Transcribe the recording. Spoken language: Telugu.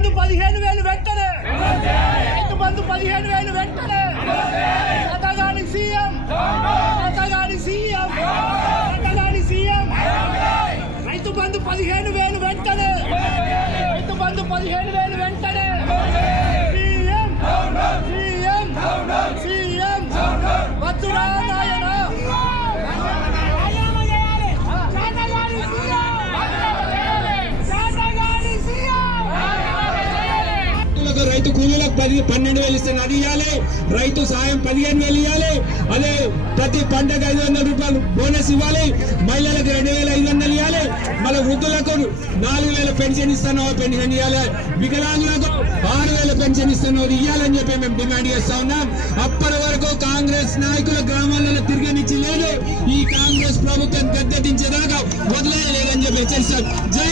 బంధు 15,000 వెంటనే, రైతు బంధు 15,000 వెంటనే, అతగాని CM, అతగాని CM, అతగాని CM, Rythu Bandhu 15,000 వెంటనే, రైతు బంధు 15,000 వెంటనే, సీఎం, సీఎం, సీఎం, వద్దురా నాయన. రైతు కూలీలకు 12,000 ఇస్తే అది ఇవ్వాలి, రైతు సాయం 15,000 ఇవ్వాలి, అదే ప్రతి పంటకు 500 రూపాయలు బోనస్ ఇవ్వాలి, మహిళలకు 2,500 ఇవ్వాలి, మన వృద్ధులకు 4,000 పెన్షన్ ఇస్తానో పెన్షన్ ఇవ్వాలి, వికలాంగులకు 6,000 పెన్షన్ ఇస్తానో ఇవ్వాలని చెప్పి మేము డిమాండ్ చేస్తా ఉన్నాం. అప్పటి వరకు కాంగ్రెస్ నాయకుల గ్రామాలలో తిరగనిచ్చి లేదు, ఈ కాంగ్రెస్ ప్రభుత్వం గద్దెదించేదాకా వదిలేయలేదని చెప్పి హెచ్చరిస్తాం. జై